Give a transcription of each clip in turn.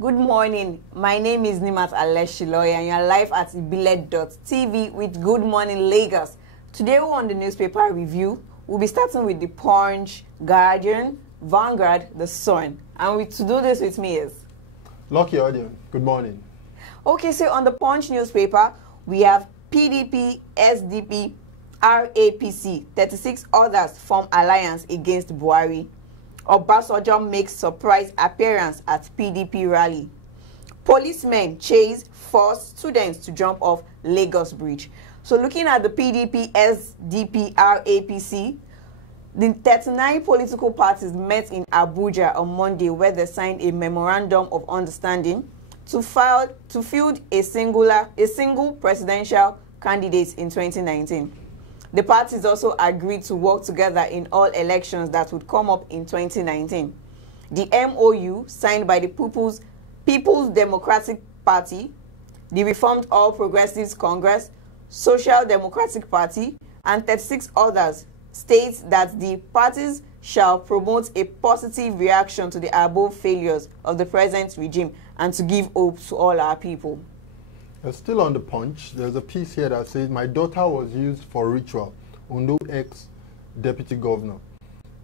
Good morning. My name is Nimat Aleshiloy and you're live at Ibile.tv with Good Morning Lagos. Today on the newspaper review, we'll be starting with the Punch, Guardian, Vanguard, The Sun. And to do this with me is... Lucky Audience. Good morning. Okay, so on the Punch newspaper, we have PDP, SDP, RAPC, 36 others form alliance against Buhari. Obasanjo makes surprise appearance at PDP rally. Policemen chase force students to jump off Lagos Bridge. So looking at the PDP, SDP, RAPC, the 39 political parties met in Abuja on Monday where they signed a memorandum of understanding to field a single presidential candidate in 2019. The parties also agreed to work together in all elections that would come up in 2019. The MOU, signed by the People's Democratic Party, the Reformed All Progressives Congress, Social Democratic Party, and 36 others, states that the parties shall promote a positive reaction to the above failures of the present regime and to give hope to all our people. Still on the Punch, there's a piece here that says, my daughter was used for ritual, Ondo ex-deputy governor.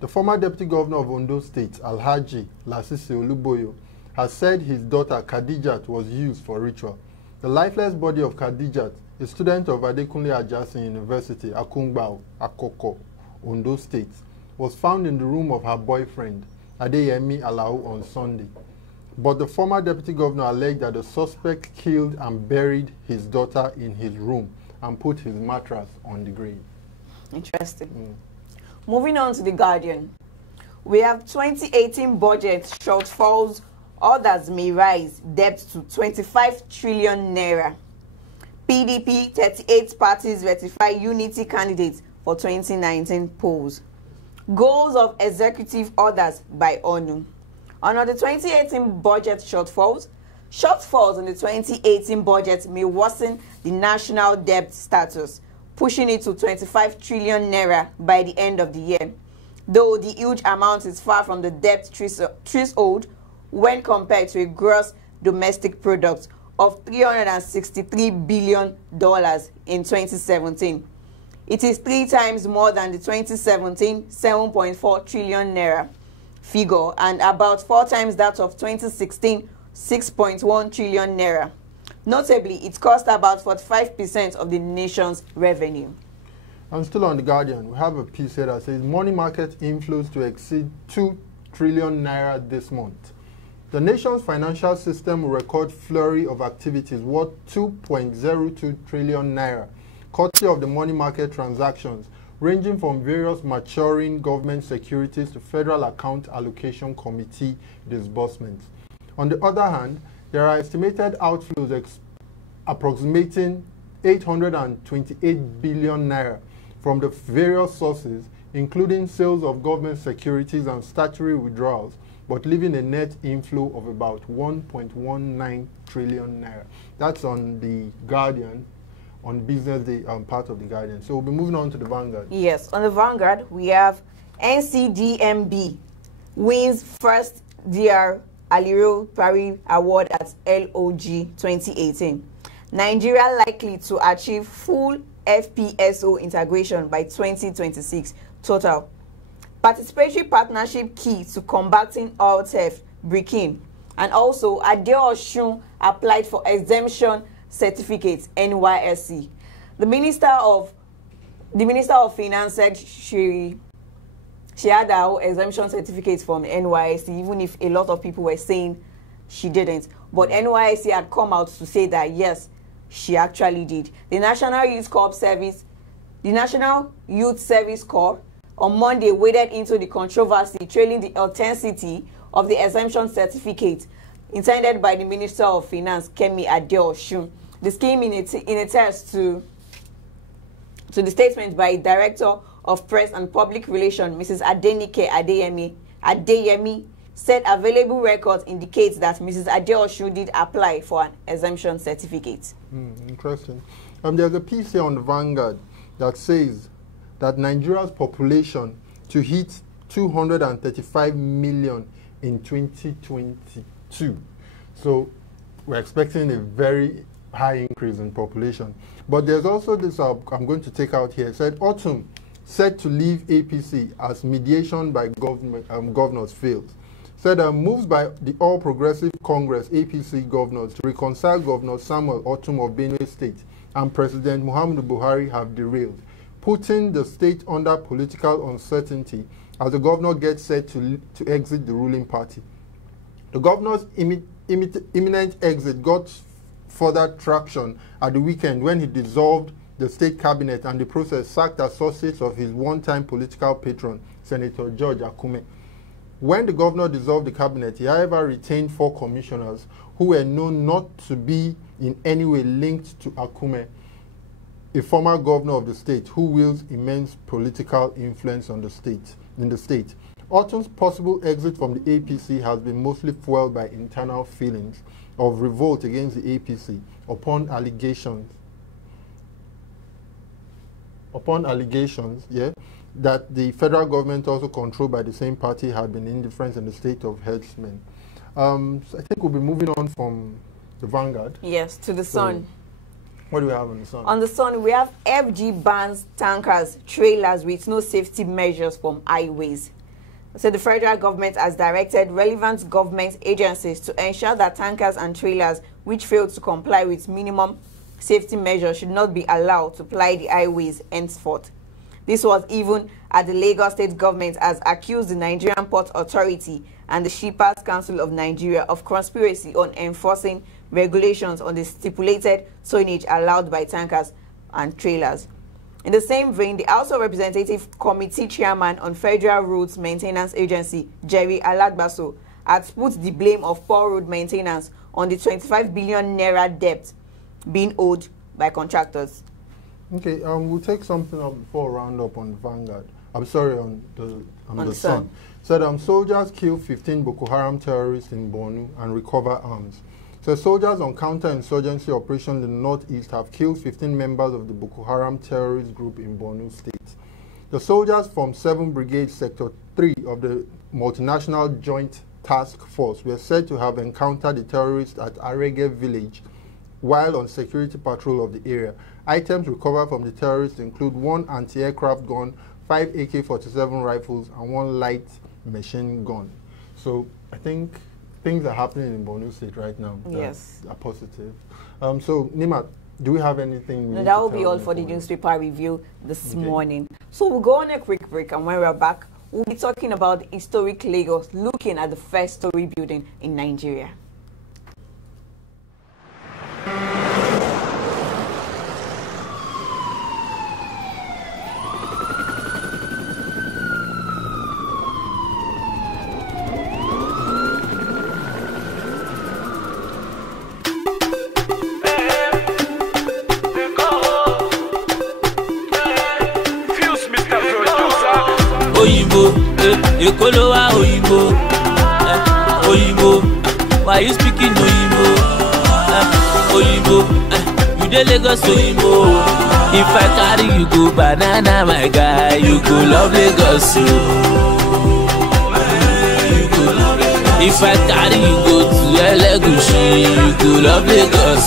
The former deputy governor of Ondo State, Alhaji Lasisi Oluboyo, has said his daughter Khadijat was used for ritual. The lifeless body of Khadijat, a student of Adekunle Ajasin University, Akungbao, Akoko, Ondo State, was found in the room of her boyfriend, Adeyemi Alao, on Sunday. But the former deputy governor alleged that the suspect killed and buried his daughter in his room and put his mattress on the grave. Interesting. Moving on to The Guardian. We have 2018 budget shortfalls. Others may rise. Debt to 25 trillion naira. PDP, 38 parties ratify unity candidates for 2019 polls. Goals of executive orders by ONU. Under the 2018 budget shortfalls in the 2018 budget may worsen the national debt status, pushing it to 25 trillion naira by the end of the year. Though the huge amount is far from the debt threshold when compared to a gross domestic product of $363 billion in 2017. It is 3 times more than the 2017 7.4 trillion naira figure and about 4 times that of 2016 6.1 trillion naira. Notably, it cost about 45% of the nation's revenue. And still on The Guardian, we have a piece here that says money market inflows to exceed 2 trillion naira this month. The nation's financial system will record flurry of activities worth 2.02 trillion naira, courtesy of the money market transactions ranging from various maturing government securities to Federal Account Allocation Committee disbursements. On the other hand, there are estimated outflows approximating 828 billion naira from the various sources, including sales of government securities and statutory withdrawals, but leaving a net inflow of about 1.19 trillion naira. That's on The Guardian, on Business Day part of The Guardian. So we'll be moving on to the Vanguard. Yes, on the Vanguard, we have NCDMB wins first Dr. Aliro Pari Award at LOG 2018. Nigeria likely to achieve full FPSO integration by 2026. Total. Participatory partnership key to combating oil theft, BRICS. And also, Adeosun applied for exemption certificates, NYSC. The Minister of Finance said she had her exemption certificates from NYSC, even if a lot of people were saying she didn't. But NYSC had come out to say that yes, she actually did. The National Youth Service Corps on Monday waded into the controversy trailing the authenticity of the exemption certificate intended by the Minister of Finance, Kemi Adeosun. The scheme in a text to the statement by Director of Press and Public Relations, Mrs. Adenike Adeyemi, said available records indicate that Mrs. Adeosun did apply for an exemption certificate. Interesting. There's a piece here on the Vanguard that says that Nigeria's population to hit 235 million in 2022. So we're expecting a very high increase in population. But there's also this, I'm going to take out here, it said Autumn set to leave APC as mediation by governors fails. Said moves by the All Progressive Congress APC governors to reconcile Governor Samuel Autumn of Benue State and President Muhammadu Buhari have derailed, putting the state under political uncertainty as the governor gets set to exit the ruling party. The governor's imminent exit got further traction at the weekend when he dissolved the state cabinet and the process sacked associates of his one-time political patron, Senator George Akume. When the governor dissolved the cabinet, he however retained 4 commissioners who were known not to be in any way linked to Akume, a former governor of the state who wields immense political influence on in the state. Autumn's possible exit from the APC has been mostly fueled by internal feelings of revolt against the APC upon allegations that the federal government, also controlled by the same party, had been indifferent in the state of headsmen. So I think we'll be moving on from the Vanguard. Yes, to the Sun. What do we have on the Sun? On the Sun, we have FG bans tankers, trailers with no safety measures from highways. So the federal government has directed relevant government agencies to ensure that tankers and trailers which fail to comply with minimum safety measures should not be allowed to ply the highways henceforth. This was even as the Lagos State government has accused the Nigerian Port Authority and the Shippers Council of Nigeria of conspiracy on enforcing regulations on the stipulated tonnage allowed by tankers and trailers. In the same vein, the House of Representative Committee Chairman on Federal Roads Maintenance Agency, Jerry Alagbaso, has put the blame of poor road maintenance on the 25 billion naira debt being owed by contractors. Okay, we'll take something up before round up on Vanguard. I'm sorry, on the Sun. Said soldiers kill 15 Boko Haram terrorists in Borno and recover arms. So soldiers on counter-insurgency operations in the northeast have killed 15 members of the Boko Haram terrorist group in Borno State. The soldiers from 7 Brigade Sector 3 of the Multinational Joint Task Force were said to have encountered the terrorists at Arege village while on security patrol of the area. Items recovered from the terrorists include 1 anti-aircraft gun, 5 AK-47 rifles, and 1 light machine gun. So I think things are happening in Borno State right now that are positive. So Nima, do we have anything? No, that will be all for the newspaper review this morning. So we'll go on a quick break, and when we're back, we'll be talking about historic Lagos, looking at the first story building in Nigeria. Ekolowa Oyinbo, Oyinbo, why you speaking Oyinbo? Oyinbo, you dey Lagos Oyinbo. If I carry you go banana, my guy, you go love Lagos. If I carry you go to Elegushi, you go love Lagos.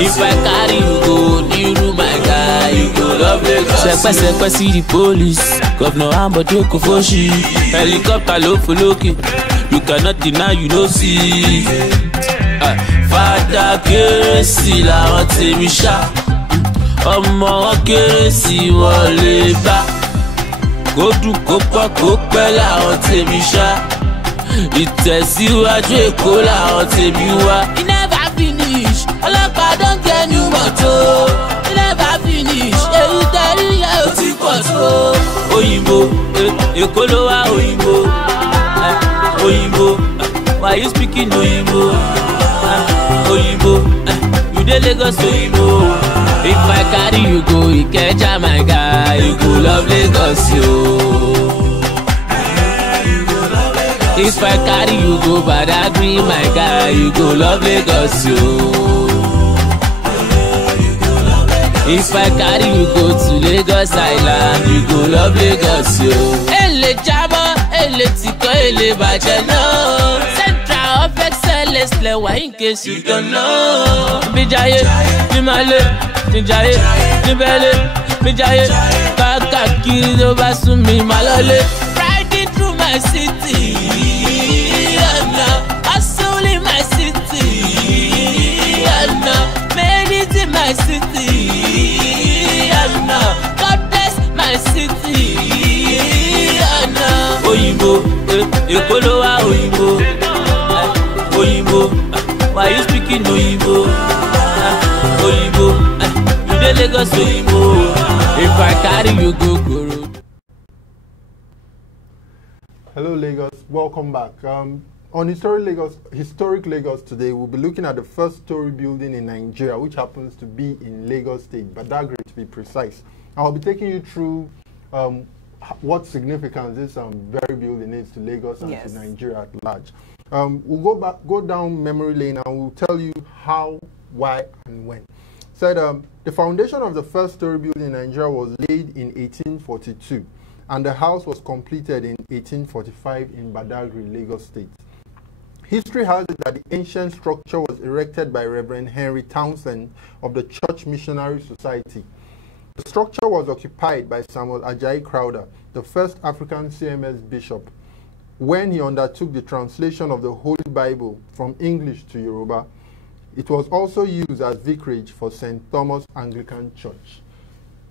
If I carry you go Niru, my guy, you go love Lagos. Sepe see the police, Governor Ambode Kofoshi, helicopter low for Loki. You cannot deny, you no see. Father Keresi la wante misha, Omo Keresi wole ba. Kodu kopa kope la wante misha, Ìtẹ̀síwájú Èkó la wante miwa. It never finish, ọlọ́pàá don get new motor. It never finish, èyí tẹ̀rí yẹ ó ti pọ̀ tó. Oyinbo, Ekolowa Oyinbo, Oyinbo, why you speaking Oyinbo? Oyinbo, you dey Lagos Oyinbo. If I carry you go Ikeja, my guy, you go love Lagos yo. If I carry you go Badagry, my guy, you go love Lagos yo. If I carry you go to Lagos Island, you go love Lagos yo. Ele jabo, èlé tí kò èlé bàjẹ́ náà. Central of excellence lẹ́wà in case you don't know. Bíjayé ní Malé, níjayé níbẹ̀lẹ̀, bíjayé káàkiri tó bá sún mi máa lọlé. Riding through my city, hustle in my city, made it in my city, God bless my city. Oyinbo, Èkó ló wà Oyinbo, Oyinbo, why you speaking Oyinbo? Oyinbo, you dey Lagos Oyinbo, if I carry you go Koro. Hello Lagos, welcome back. On historic Lagos today, we'll be looking at the first story building in Nigeria, which happens to be in Lagos State, Badagry to be precise. I'll be taking you through what significance this very building is to Lagos and to Nigeria at large. We'll go down memory lane and we'll tell you how, why, and when. Said the foundation of the first story building in Nigeria was laid in 1842, and the house was completed in 1845 in Badagry, Lagos State. History has it that the ancient structure was erected by Reverend Henry Townsend of the Church Missionary Society. The structure was occupied by Samuel Ajayi Crowther, the first African CMS bishop, when he undertook the translation of the Holy Bible from English to Yoruba. It was also used as vicarage for St. Thomas Anglican Church.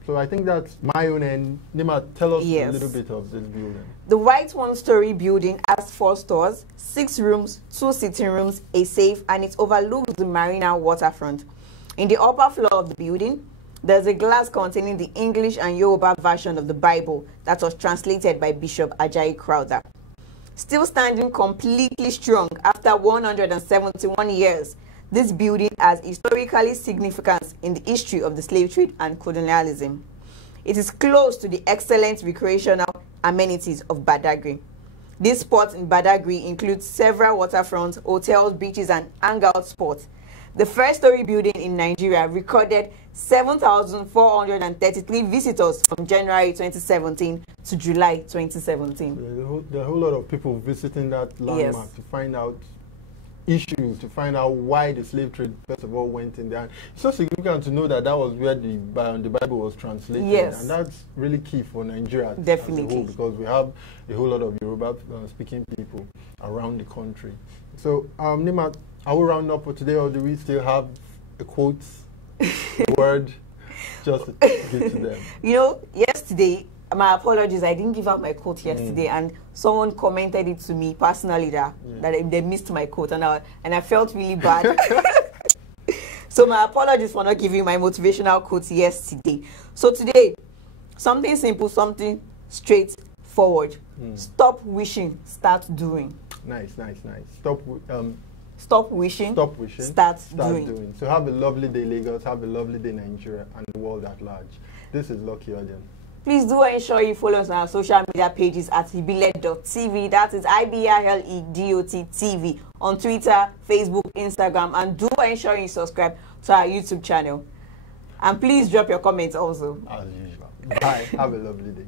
So I think that's my own end. Nima, tell us a little bit of this building. The white one-story building has 4 stores, 6 rooms, 2 sitting rooms, a safe, and it overlooks the Marina waterfront. In the upper floor of the building, there's a glass containing the English and Yoruba version of the Bible that was translated by Bishop Ajayi Crowther. Still standing completely strong after 171 years, this building has historically significance in the history of the slave trade and colonialism. It is close to the excellent recreational amenities of Badagry. This spot in Badagry includes several waterfronts, hotels, beaches, and hangout spots. The first story building in Nigeria recorded 7,433 visitors from January 2017 to July 2017. There are a whole lot of people visiting that landmark to find out issues, to find out why the slave trade first of all went in there. It's so significant to know that that was where the Bible was translated, and that's really key for Nigeria as a whole, because we have a whole lot of Yoruba speaking people around the country. So Nima, I will round up for today, or do we still have a quote, a word, just to give to them? You know, yesterday, my apologies, I didn't give out my quote yesterday, and someone commented it to me personally that they missed my quote, and I felt really bad. So my apologies for not giving my motivational quote yesterday. So today, something simple, something straightforward. Stop wishing, start doing. Nice. Stop wishing, start doing. So have a lovely day, Lagos. Have a lovely day, Nigeria, and the world at large. This is Lucky Audience. Please do ensure you follow us on our social media pages at ibile.tv. That is IBRLEDOT TV on Twitter, Facebook, Instagram, and do ensure you subscribe to our YouTube channel. And please drop your comments also. As usual. Bye. Have a lovely day.